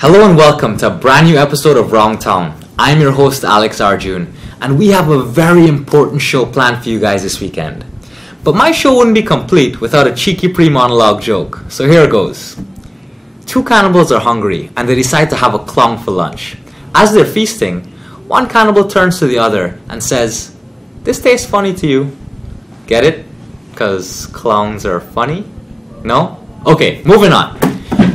Hello and welcome to a brand new episode of Wrong Town. I'm your host Alex Arjun, and we have a very important show planned for you guys this weekend. But my show wouldn't be complete without a cheeky pre-monologue joke, so here it goes. Two cannibals are hungry and they decide to have a clown for lunch. As they're feasting, one cannibal turns to the other and says, "This tastes funny to you." Get it? 'Cause clowns are funny? No? Okay, moving on.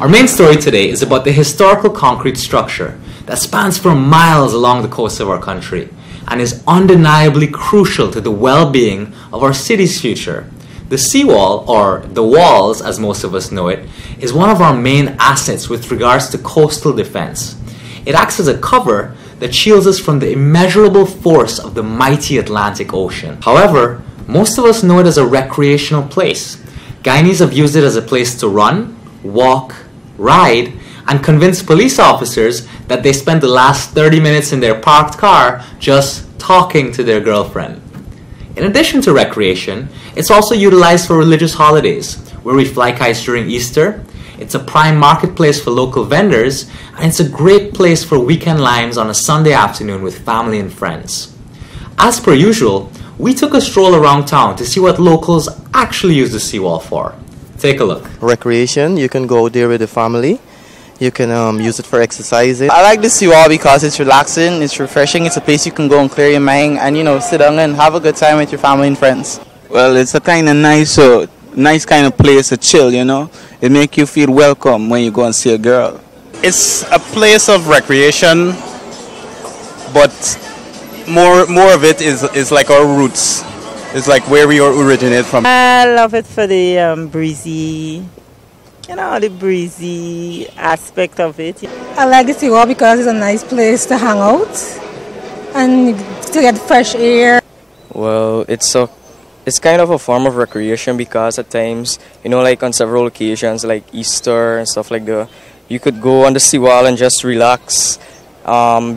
Our main story today is about the historical concrete structure that spans for miles along the coast of our country and is undeniably crucial to the well-being of our city's future. The seawall, or the walls as most of us know it, is one of our main assets with regards to coastal defense. It acts as a cover that shields us from the immeasurable force of the mighty Atlantic Ocean. However, most of us know it as a recreational place. Guyanese have used it as a place to run, walk, ride, and convince police officers that they spent the last 30 minutes in their parked car just talking to their girlfriend. In addition to recreation, it's also utilized for religious holidays, where we fly kites during Easter. It's a prime marketplace for local vendors, and it's a great place for weekend limes on a Sunday afternoon with family and friends. As per usual, we took a stroll around town to see what locals actually use the seawall for. Take a look. Recreation, you can go there with the family. You can use it for exercising. I like the seawall because it's relaxing, it's refreshing, it's a place you can go and clear your mind and, sit down and have a good time with your family and friends. Well, it's a kind of nice kind of place to chill, It makes you feel welcome when you go and see a girl. It's a place of recreation, but more of it is like our roots. It's like where we originate from. I love it for the breezy, the breezy aspect of it. I like the seawall because it's a nice place to hang out and to get fresh air. Well, it's kind of a form of recreation because at times, like on several occasions, like Easter and stuff like that, you could go on the seawall and just relax,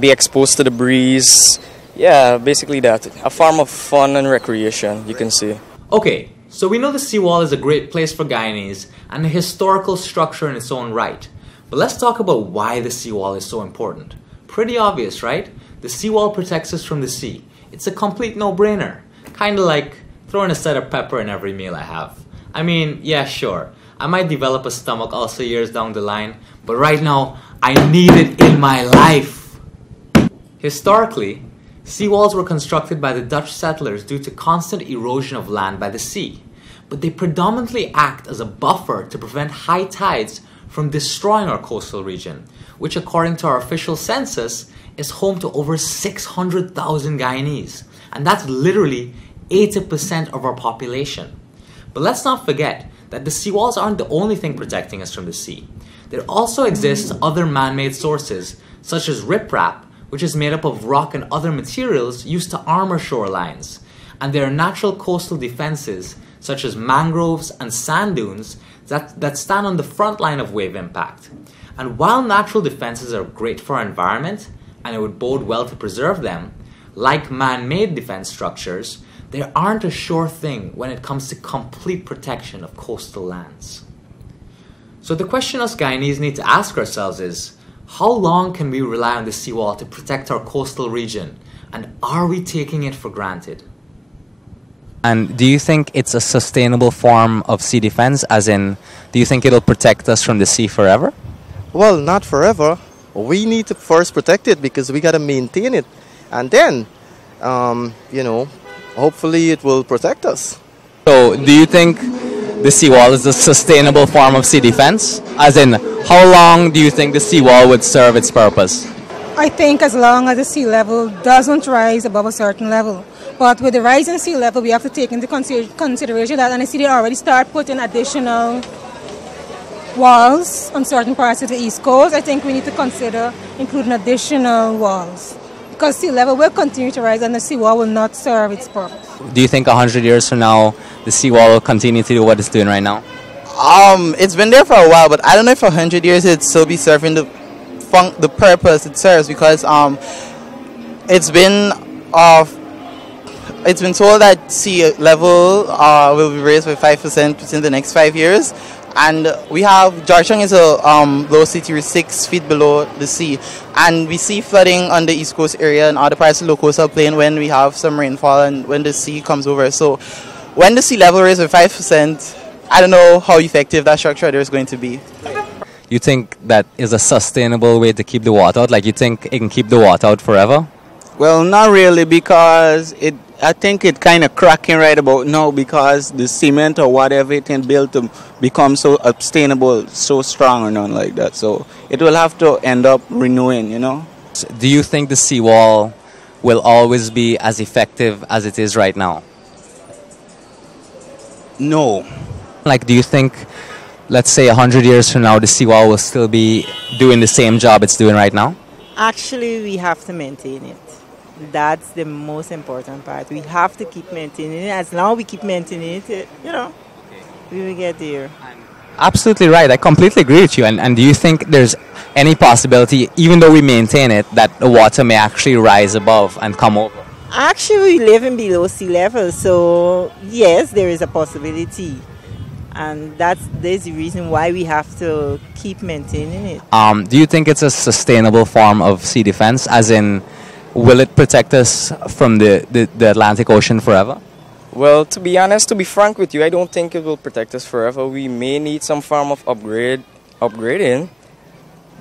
be exposed to the breeze. Yeah, basically that. A form of fun and recreation, you can say. Okay, so we know the seawall is a great place for Guyanese and a historical structure in its own right. But let's talk about why the seawall is so important. Pretty obvious, right? The seawall protects us from the sea. It's a complete no-brainer. Kinda like throwing a set of pepper in every meal I have. I mean, yeah, sure. I might develop a stomach ulcer years down the line, but right now, I need it in my life. Historically, seawalls were constructed by the Dutch settlers due to constant erosion of land by the sea, but they predominantly act as a buffer to prevent high tides from destroying our coastal region, which according to our official census is home to over 600,000 Guyanese, and that's literally 80% of our population. But let's not forget that the seawalls aren't the only thing protecting us from the sea. There also exists other man-made sources, such as riprap, which is made up of rock and other materials used to armor shorelines. And there are natural coastal defenses, such as mangroves and sand dunes, that stand on the front line of wave impact. And while natural defenses are great for our environment, and it would bode well to preserve them, like man-made defense structures, they aren't a sure thing when it comes to complete protection of coastal lands. So the question us Guyanese need to ask ourselves is, how long can we rely on the seawall to protect our coastal region, and are we taking it for granted? And do you think it's a sustainable form of sea defense, as in, do you think it'll protect us from the sea forever? Well, not forever. We need to first protect it because we got to maintain it. And then, hopefully it will protect us. So, do you think the seawall is a sustainable form of sea defense? As in, how long do you think the seawall would serve its purpose? I think as long as the sea level doesn't rise above a certain level. But with the rise in sea level, we have to take into consideration that, and I see they already start putting additional walls on certain parts of the East Coast. I think we need to consider including additional walls, because sea level will continue to rise and the seawall will not serve its purpose. Do you think 100 years from now, the seawall will continue to do what it's doing right now? It's been there for a while, but I don't know if 100 years it'd still be serving the purpose it serves, because it's been told that sea level will be raised by 5% within the next 5 years. And we have Georgetown is a low city, we're 6 feet below the sea, and we see flooding on the east coast area and other parts of the coastal plain when we have some rainfall and when the sea comes over. So when the sea level raises by 5%, I don't know how effective that structure there is going to be. You think that is a sustainable way to keep the water out? Like, you think it can keep the water out forever? Well, not really, because I think it kind of cracking right about now because the cement or whatever it can build to become so sustainable, so strong or nothing like that. So it will have to end up renewing, you know. Do you think the seawall will always be as effective as it is right now? No. Like, do you think, let's say 100 years from now, the seawall will still be doing the same job it's doing right now? Actually, we have to maintain it. That's the most important part. We have to keep maintaining it. As long as we keep maintaining it, you know, we will get there. Absolutely right. I completely agree with you. And do you think there's any possibility, even though we maintain it, that the water may actually rise above and come over? Actually, we live in below sea level, so yes, there is a possibility. And there's the reason why we have to keep maintaining it. Do you think it's a sustainable form of sea defense, as in, will it protect us from the Atlantic Ocean forever? Well, to be honest, to be frank with you, I don't think it will protect us forever. We may need some form of upgrading,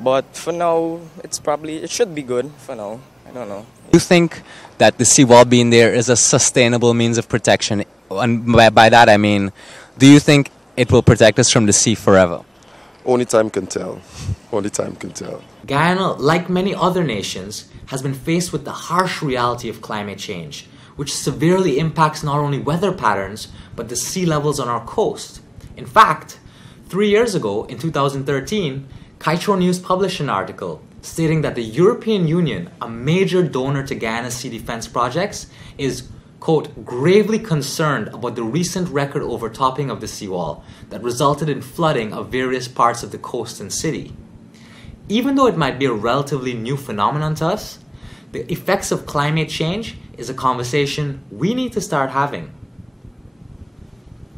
but for now, it should be good for now. I don't know. Do you think that the seawall being there is a sustainable means of protection? And by that I mean, do you think it will protect us from the sea forever? Only time can tell. Only time can tell. Guyana, like many other nations, has been faced with the harsh reality of climate change, which severely impacts not only weather patterns, but the sea levels on our coast. In fact, 3 years ago, in 2013, Kaitro News published an article stating that the European Union, a major donor to Guyana's sea defense projects, is, quote, gravely concerned about the recent record overtopping of the seawall that resulted in flooding of various parts of the coast and city. Even though it might be a relatively new phenomenon to us, the effects of climate change is a conversation we need to start having.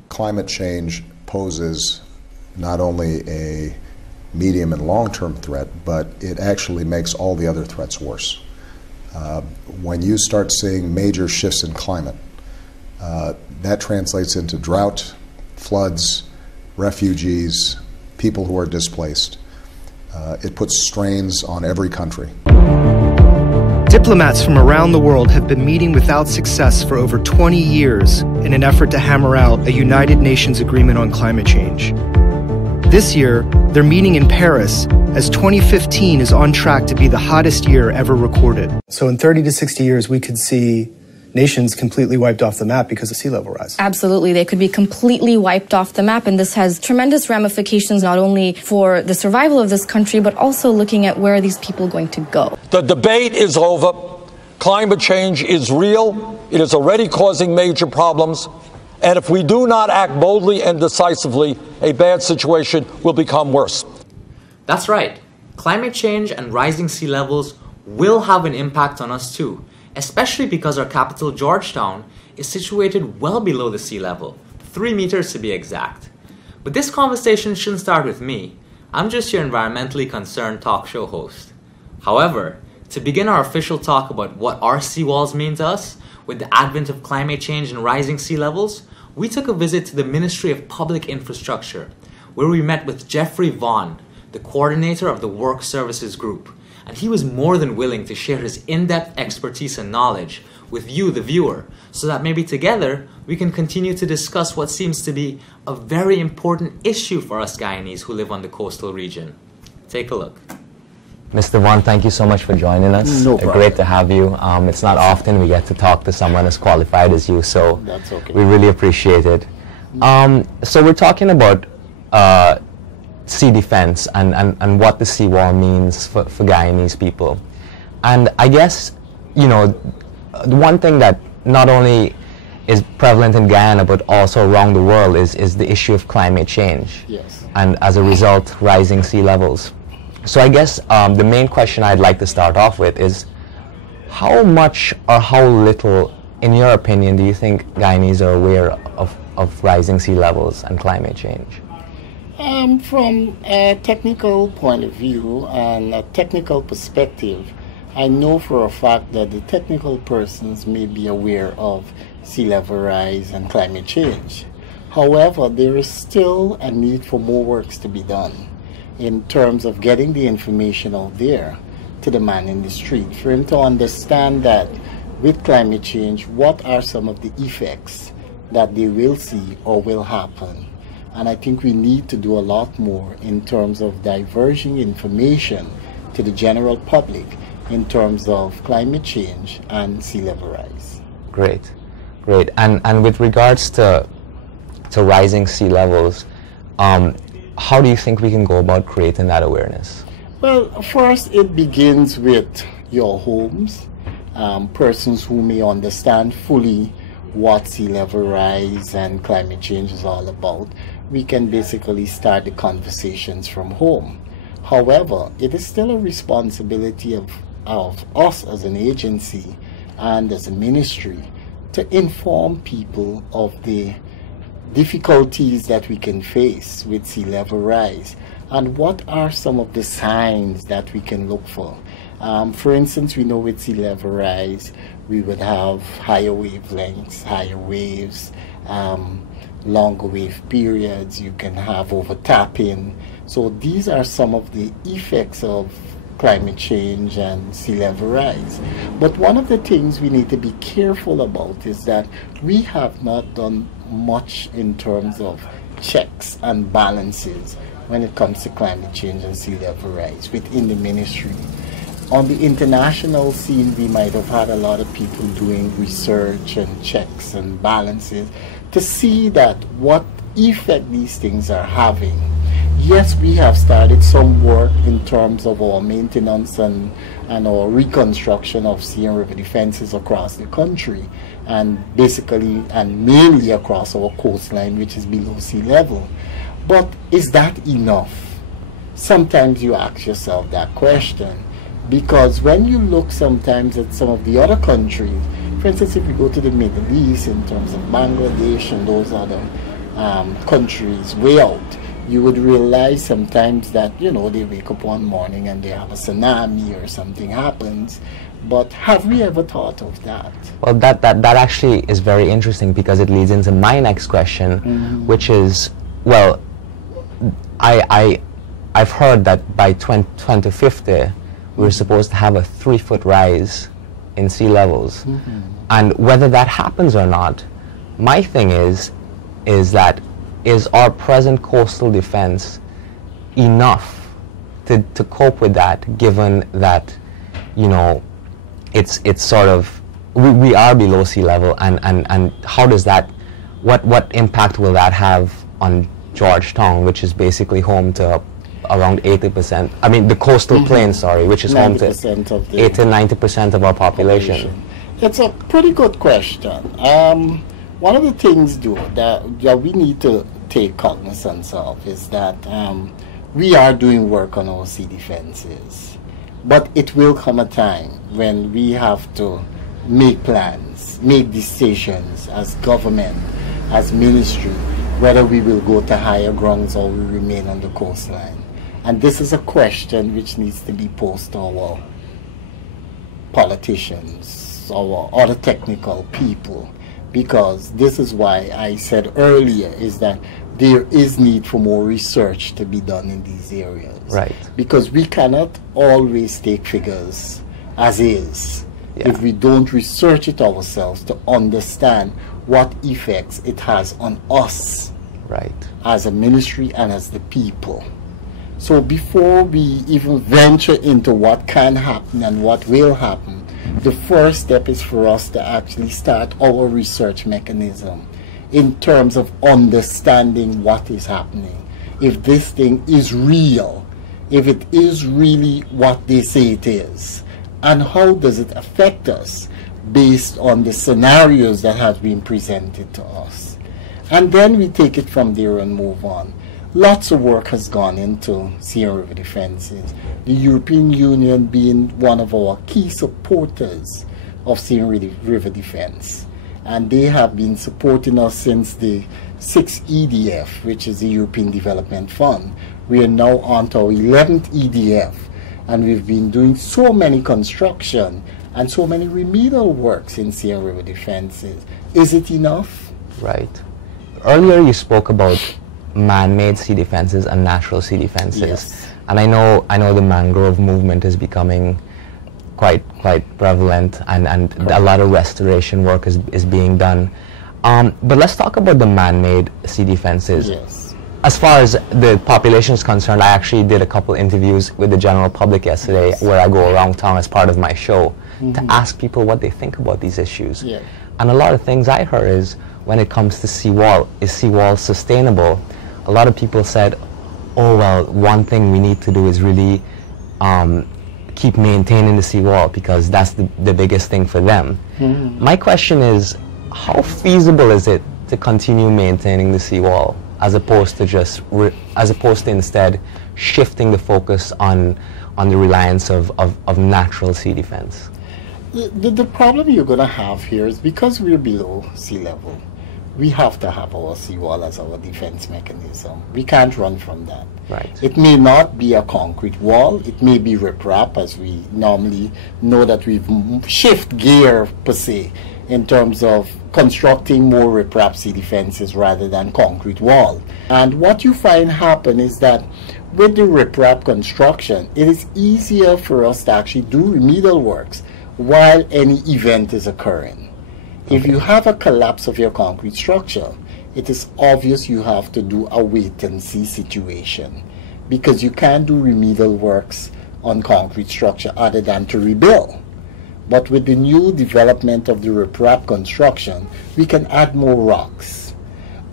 Climate change poses not only a medium and long-term threat, but it actually makes all the other threats worse. When you start seeing major shifts in climate, that translates into drought, floods, refugees, people who are displaced. It puts strains on every country. Diplomats from around the world have been meeting without success for over 20 years in an effort to hammer out a United Nations agreement on climate change. This year, they're meeting in Paris as 2015 is on track to be the hottest year ever recorded. So in 30 to 60 years, we could see nations completely wiped off the map because of sea level rise. Absolutely. They could be completely wiped off the map. And this has tremendous ramifications not only for the survival of this country, but also looking at where are these people going to go. The debate is over. Climate change is real. It is already causing major problems. And if we do not act boldly and decisively, a bad situation will become worse. That's right. Climate change and rising sea levels will have an impact on us too, especially because our capital, Georgetown, is situated well below the sea level, 3 meters to be exact. But this conversation shouldn't start with me. I'm just your environmentally concerned talk show host. However, to begin our official talk about what our seawalls mean to us, with the advent of climate change and rising sea levels, we took a visit to the Ministry of Public Infrastructure, where we met with Jeffrey Vaughn, the coordinator of the Work Services Group, and he was more than willing to share his in-depth expertise and knowledge with you, the viewer, so that maybe together we can continue to discuss what seems to be a very important issue for us Guyanese who live on the coastal region. Take a look. Mr. Vaughn, thank you so much for joining us. No problem. Great to have you. It's not often we get to talk to someone as qualified as you, so That's okay. we really appreciate it. So we're talking about sea defense and what the seawall means for Guyanese people. And I guess, you know, the one thing that not only is prevalent in Guyana but also around the world is the issue of climate change. Yes. And as a result, rising sea levels. So I guess the main question I'd like to start off with is how much or how little, in your opinion, do you think Guyanese are aware of rising sea levels and climate change? From a technical point of view and a technical perspective, I know for a fact that the technical persons may be aware of sea level rise and climate change. However, there is still a need for more works to be done in terms of getting the information out there to the man in the street, for him to understand that with climate change, what are some of the effects that they will see or will happen. And I think we need to do a lot more in terms of diverging information to the general public in terms of climate change and sea level rise. Great, great. And with regards to rising sea levels, how do you think we can go about creating that awareness? Well, first it begins with your homes, persons who may understand fully what sea level rise and climate change is all about. We can basically start the conversations from home. However, it is still a responsibility of us as an agency and as a ministry to inform people of the difficulties that we can face with sea level rise and what are some of the signs that we can look for. For instance, we know with sea level rise we would have higher wavelengths, higher waves, longer wave periods, you can have overtapping. So these are some of the effects of climate change and sea level rise. But one of the things we need to be careful about is that we have not done much in terms of checks and balances when it comes to climate change and sea level rise within the ministry. On the international scene, we might have had a lot of people doing research and checks and balances to see that what effect these things are having. Yes, we have started some work in terms of our maintenance and our reconstruction of sea and river defenses across the country, and basically and mainly across our coastline, which is below sea level. But is that enough? Sometimes you ask yourself that question, because when you look sometimes at some of the other countries, for instance, if you go to the Middle East in terms of Bangladesh and those other countries way out, you would realize sometimes that, you know, they wake up one morning and they have a tsunami or something happens. But have we ever thought of that? Well, that actually is very interesting, because it leads into my next question, which is, well, I've heard that by 2050 we're supposed to have a 3-foot rise in sea levels. And whether that happens or not, my thing is that is our present coastal defense enough to cope with that, given that, you know, it's sort of, we are below sea level, and how does that, what impact will that have on Georgetown, which is basically home to around 80%, I mean the coastal plain, sorry, which is home to 80 to 90% of our population? It's a pretty good question. One of the things, that we need to take cognizance of is that we are doing work on our sea defenses, but it will come a time when we have to make plans, make decisions as government, as ministry, whether we will go to higher grounds or we remain on the coastline. And this is a question which needs to be posed to our politicians, our other technical people, because this is why I said earlier is that there is need for more research to be done in these areas. Right. Because we cannot always take figures as is if we don't research it ourselves to understand what effects it has on us, right, as a ministry and as the people. So before we even venture into what can happen and what will happen, the first step is for us to actually start our research mechanism in terms of understanding what is happening. If this thing is real, if it is really what they say it is, and how does it affect us based on the scenarios that have been presented to us. And then we take it from there and move on. Lots of work has gone into sea and river defenses. The European Union being one of our key supporters of sea and river defense. And they have been supporting us since the 6th EDF, which is the European Development Fund. We are now on to our 11th EDF, and we've been doing so many construction and so many remedial works in Sierra River defenses. Is it enough? Right. Earlier you spoke about man-made sea defenses and natural sea defenses. Yes. And I know the mangrove movement is becoming quite prevalent, and a lot of restoration work is being done. But let's talk about the man-made sea defenses. Yes. As far as the population is concerned, I actually did a couple interviews with the general public yesterday, where I go around town as part of my show to ask people what they think about these issues. Yeah. And a lot of things I heard is, when it comes to Seawall, is Seawall sustainable? A lot of people said, oh well, one thing we need to do is really keep maintaining the seawall, because that's the biggest thing for them. My question is, how feasible is it to continue maintaining the seawall, as opposed to instead shifting the focus on the reliance of natural sea defense? The problem you're going to have here is, because we're below sea level, we have to have our seawall as our defense mechanism. We can't run from that. Right. It may not be a concrete wall. It may be riprap, as we normally know that we've shift gear, per se, in terms of constructing more riprap sea defenses rather than concrete wall. And what you find happen is that with the riprap construction, it is easier for us to actually do remedial works while any event is occurring. If you have a collapse of your concrete structure, it is obvious you have to do a wait-and-see situation, because you can't do remedial works on concrete structure other than to rebuild. But with the new development of the riprap construction, we can add more rocks.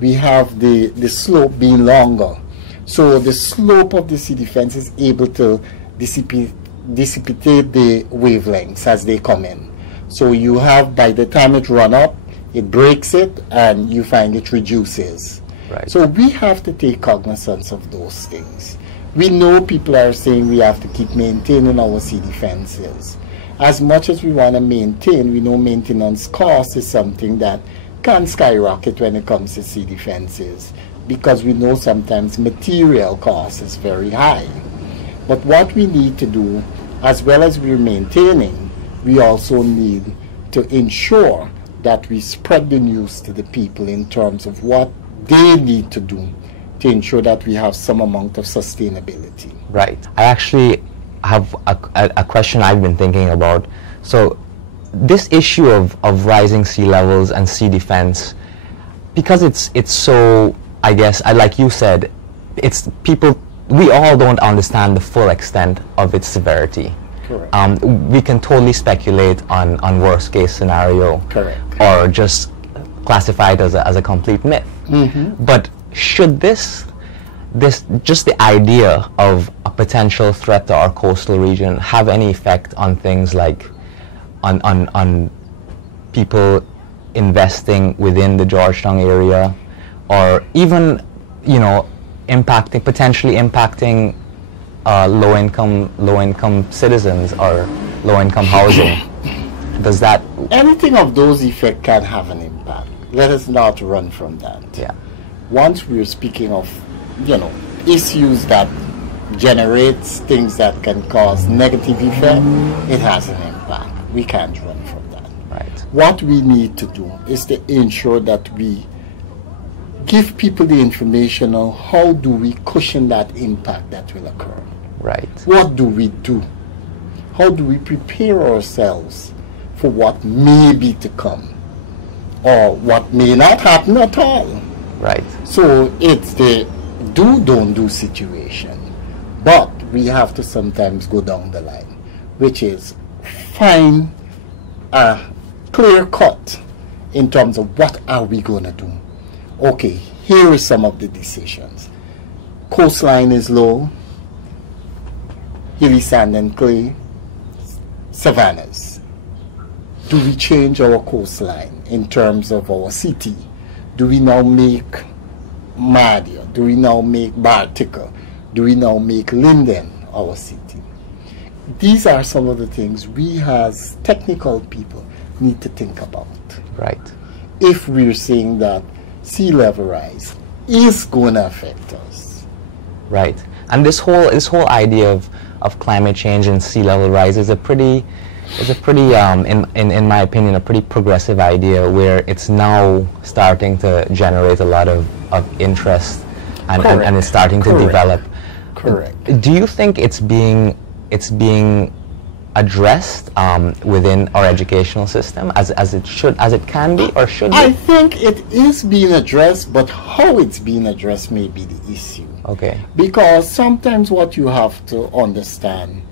We have the slope being longer, so the slope of the sea defense is able to dissipate the wavelengths as they come in. So you have, by the time it run up, it breaks it, and you find it reduces. Right. So we have to take cognizance of those things. We know people are saying we have to keep maintaining our sea defenses. As much as we want to maintain, we know maintenance cost is something that can skyrocket when it comes to sea defenses, because we know sometimes material cost is very high. But what we need to do, as well as we're maintaining, we also need to ensure that we spread the news to the people in terms of what they need to do to ensure that we have some amount of sustainability. Right. I actually have a question I've been thinking about. So this issue of rising sea levels and sea defense, because it's so, I guess, like you said, it's people, we all don't understand the full extent of its severity. Correct. We can totally speculate on worst case scenario. Correct. Or just classify it as a complete myth. But should this just the idea of a potential threat to our coastal region have any effect on things like on people investing within the Georgetown area, or even, you know, potentially impacting low-income citizens or low-income housing? Does that... Anything of those effects can have an impact. Let us not run from that. Yeah. Once we're speaking of, issues that generates things that can cause negative effect, it has an impact. We can't run from that. Right. What we need to do is to ensure that we give people the information on how do we cushion that impact that will occur. Right. What do we do? How do we prepare ourselves for what may be to come, or what may not happen at all? Right. So it's the don't do situation. But we have to sometimes go down the line, which is find a clear cut in terms of what are we going to do. Okay, here are some of the decisions. Coastline is low, hilly sand and clay, savannas. Do we change our coastline in terms of our city? Do we now make Madia? Do we now make Bartica? Do we now make Linden our city? These are some of the things we as technical people need to think about. Right. If we're saying that sea level rise is going to affect us. Right. And this whole idea of climate change and sea level rise is a pretty in my opinion, a pretty progressive idea where it's now starting to generate a lot of interest and it's starting to develop. Correct. Do you think it's being addressed within our educational system as it can be or should be? I think it is being addressed, but how it's being addressed may be the issue. Okay. Because sometimes what you have to understand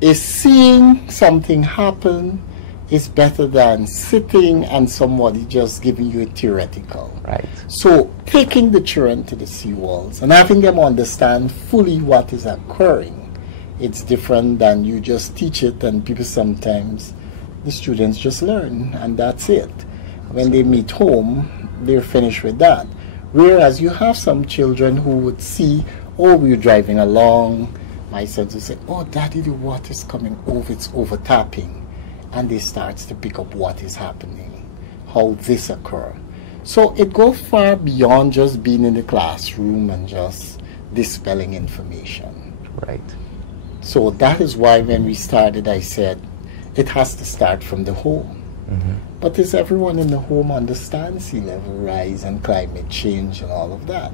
is seeing something happen is better than sitting and somebody just giving you a theoretical. Right. So taking the children to the seawalls and having them understand fully what is occurring, it's different than you just teach it and people sometimes, the students just learn and that's it. When they meet home, they're finished with that. Whereas you have some children who would see, oh, we're driving along, my sons will say, oh, Daddy, the water's coming over, it's overtapping. And they start to pick up what is happening, how this occurs. So it goes far beyond just being in the classroom and just dispelling information. Right. So that is why when we started, I said, it has to start from the home. Mm-hmm. But does everyone in the home understand sea level rise and climate change and all of that?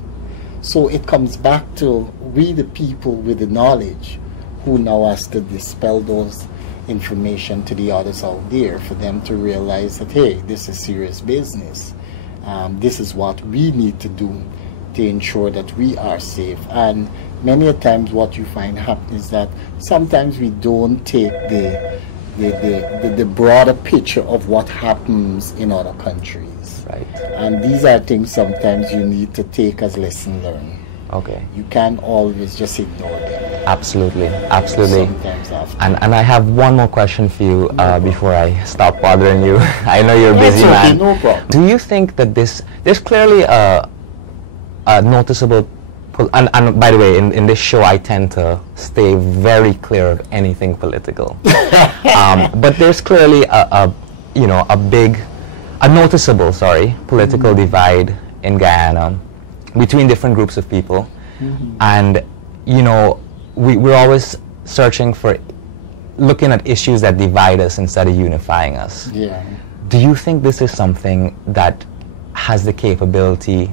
So it comes back to we the people with the knowledge who now has to dispel those information to the others out there for them to realize that, hey, this is serious business. This is what we need to do to ensure that we are safe. And many a times what you find happen is that sometimes we don't take the broader picture of what happens in other countries. Right. And these are things sometimes you need to take as lesson learned. Okay. You can't always just ignore them. Absolutely, absolutely. Sometimes after. And I have one more question for you before I stop bothering you. I know you're a busy man. No problem. Do you think that there's clearly a noticeable, and by the way, in this show I tend to stay very clear of anything political. But there's clearly a noticeable political divide in Guyana between different groups of people. Mm-hmm. And we're always searching for looking at issues that divide us instead of unifying us. Yeah. Do you think this is something that has the capability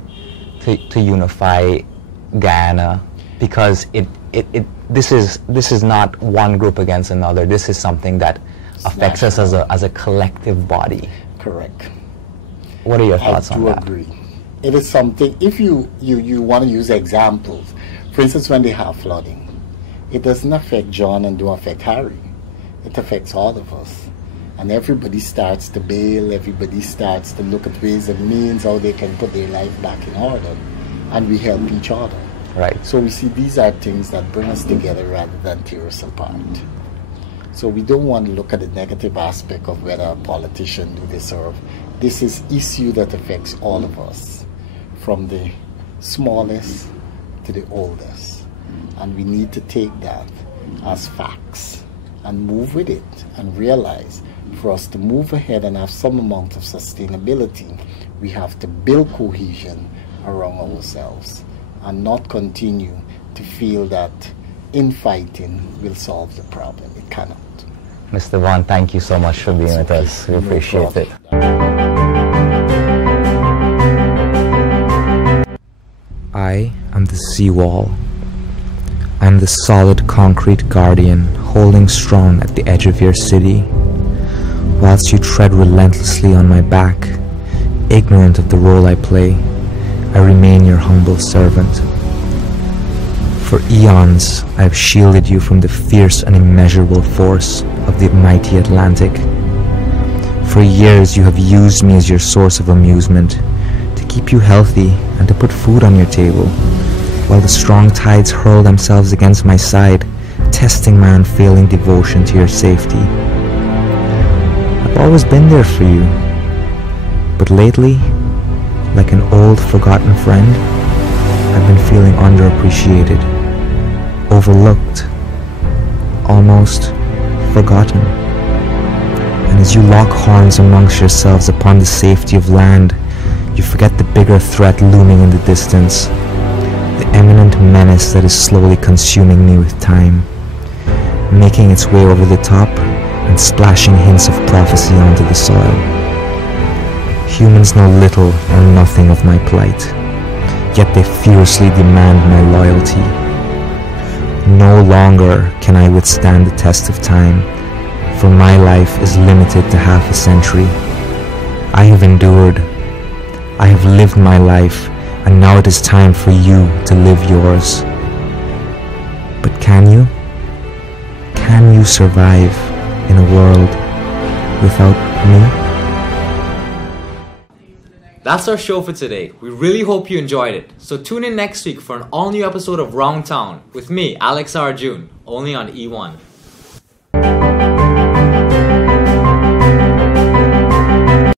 to unify Guyana? Because this is not one group against another. This is something that affects us as a collective body. Correct. What are your thoughts on that? I do agree. It is something, if you want to use examples, for instance, when they have flooding, it doesn't affect John and don't affect Harry. It affects all of us. And everybody starts to bail, everybody starts to look at ways and means how they can put their life back in order. And we help each other. Right. So we see these are things that bring us together rather than tear us apart. So we don't want to look at the negative aspect of whether a politician do this or this is issue that affects all of us, from the smallest to the oldest. And we need to take that as facts and move with it and realize for us to move ahead and have some amount of sustainability, we have to build cohesion around ourselves and not continue to feel that infighting will solve the problem. It cannot. Mr. Vaughn, thank you so much for being with us. We appreciate it. I am the seawall. I am the solid concrete guardian holding strong at the edge of your city, whilst you tread relentlessly on my back, ignorant of the role I play. I remain your humble servant. For eons, I have shielded you from the fierce and immeasurable force of the mighty Atlantic. For years, you have used me as your source of amusement, to keep you healthy and to put food on your table, while the strong tides hurl themselves against my side, testing my unfailing devotion to your safety. I've always been there for you, but lately, like an old forgotten friend, I've been feeling underappreciated, overlooked, almost forgotten. And as you lock horns amongst yourselves upon the safety of land, you forget the bigger threat looming in the distance, the imminent menace that is slowly consuming me with time, making its way over the top and splashing hints of prophecy onto the soil. Humans know little or nothing of my plight, yet they fiercely demand my loyalty. No longer can I withstand the test of time, for my life is limited to half a century. I have endured. I have lived my life, and now it is time for you to live yours. But can you? Can you survive in a world without me? That's our show for today. We really hope you enjoyed it. So tune in next week for an all-new episode of Round Town with me, Alex Arjun, only on E1.